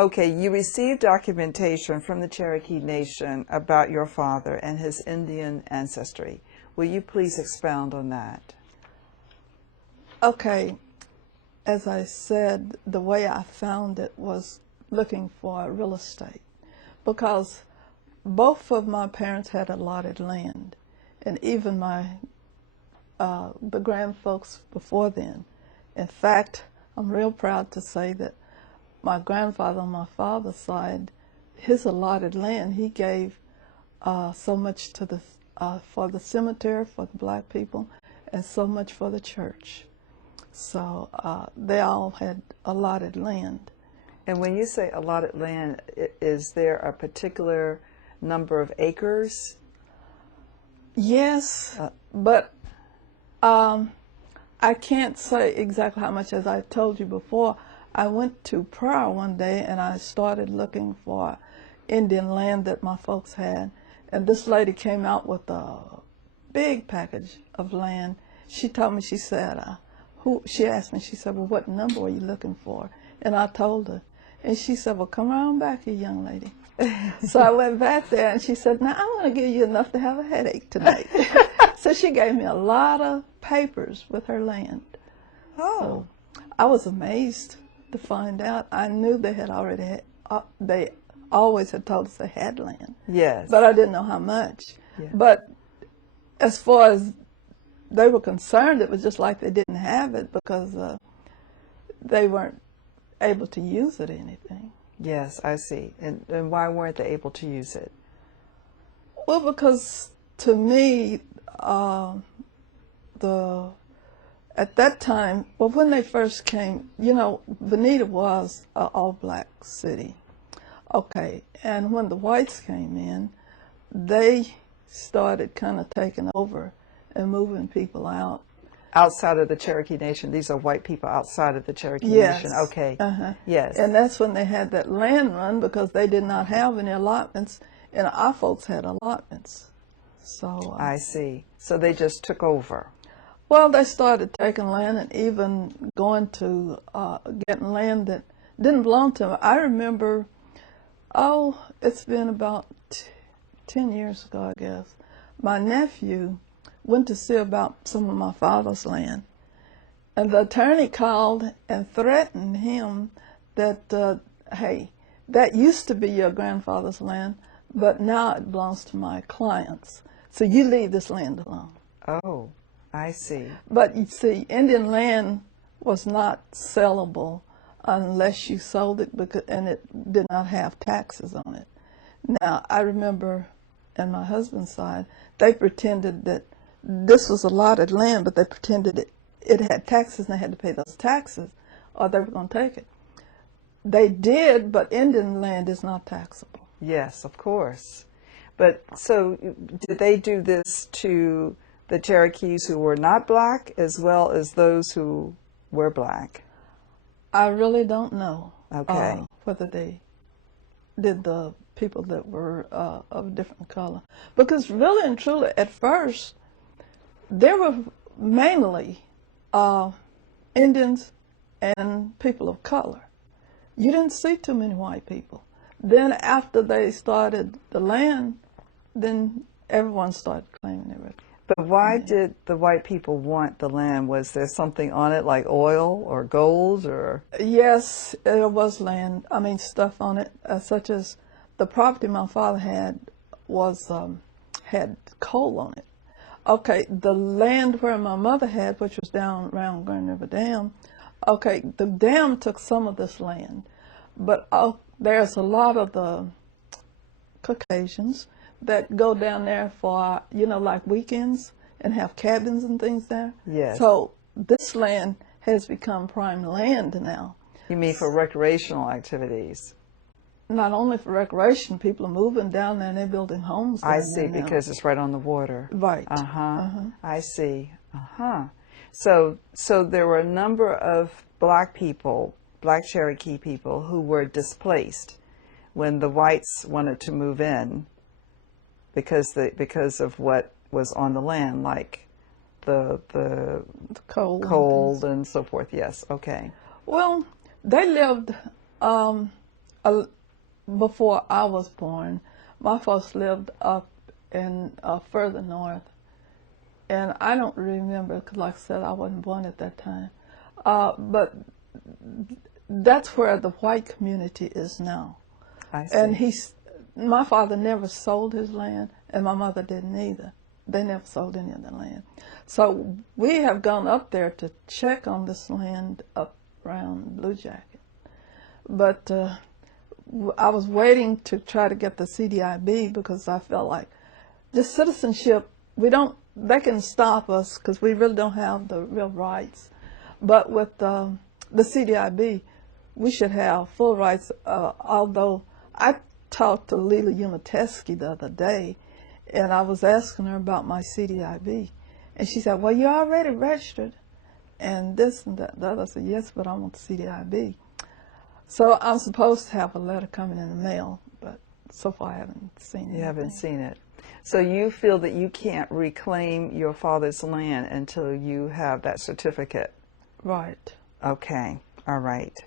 Okay, you received documentation from the Cherokee Nation about your father and his Indian ancestry. Will you please expound on that? Okay, as I said, the way I found it was looking for real estate, because both of my parents had allotted land, and even the grand folks before then. In fact, I'm real proud to say that my grandfather on my father's side, his allotted land, he gave so much to the for the cemetery for the black people, and so much for the church. So they all had allotted land. And when you say allotted land, is there a particular number of acres? Yes, but I can't say exactly how much. As I told you before, I went to Prayer one day and I started looking for Indian land that my folks had. And this lady came out with a big package of land. She told me, she said, she asked me, she said, well, what number are you looking for? And I told her. And she said, well, come around back here, young lady. So I went back there and she said, now I'm going to give you enough to have a headache tonight. So she gave me a lot of papers with her land. Oh. So I was amazed to find out. I knew they had already had, they always had told us they had land. Yes. But I didn't know how much. Yes. But as far as they were concerned, it was just like they didn't have it because they weren't able to use it or anything. Yes, I see. And why weren't they able to use it? Well, because to me, at that time, well, when they first came, you know, Bonita was an all-black city. Okay, and when the whites came in, they started kind of taking over and moving people out. Outside of the Cherokee Nation. These are white people outside of the Cherokee Yes. Nation. Okay. Uh-huh. Yes. And that's when they had that land run, because they did not have any allotments, and our folks had allotments. So I see. So they just took over. well, they started taking land and even going to getting land that didn't belong to them. I remember, it's been about 10 years ago, I guess. My nephew went to see about some of my father's land, and the attorney called and threatened him that, hey, that used to be your grandfather's land, but now it belongs to my clients, so you leave this land alone. Oh, I see. But you see, Indian land was not sellable unless you sold it, and it did not have taxes on it. Now, I remember on my husband's side, they pretended that this was allotted land, but they pretended it had taxes, and they had to pay those taxes or they were going to take it. They did, but Indian land is not taxable. Yes, of course. But so did they do this to the Cherokees who were not black as well as those who were black? I really don't know. Okay. Whether they did the people that were of a different color. Because really and truly, at first, there were mainly Indians and people of color. You didn't see too many white people. Then after they started the land, then everyone started claiming everything. But why did the white people want the land? Was there something on it like oil or gold or? Yes, there was land. I mean, stuff on it, such as the property my father had had coal on it. Okay, the land where my mother had, which was down around Grand River Dam, okay, the dam took some of this land, but there's a lot of the Caucasians that go down there for, you know, like weekends and have cabins and things there. Yes. So this land has become prime land now. You mean for recreational activities? Not only for recreation, people are moving down there and they're building homes down I see, there now. because it's right on the water. Right. I see. So there were a number of black people, black Cherokee people, who were displaced when the whites wanted to move in because of what was on the land, like the coal and so forth. Yes. Okay. Well, they lived before I was born, my folks lived up in further north, and I don't remember because, like I said, I wasn't born at that time. But that's where the white community is now. I see. And my father never sold his land, and my mother didn't either. They never sold any of the land. So we have gone up there to check on this land up around Blue Jacket. But I was waiting to try to get the CDIB because I felt like just citizenship, they can stop us because we really don't have the real rights. But with the CDIB, we should have full rights, although I talked to Leela Umateski the other day, and I was asking her about my CDIB. And she said, well, you're already registered, and this and that. I said, yes, but I want the CDIB. So I'm supposed to have a letter coming in the mail, but so far I haven't seen it. You haven't seen it. So you feel that you can't reclaim your father's land until you have that certificate? Right. Okay. All right.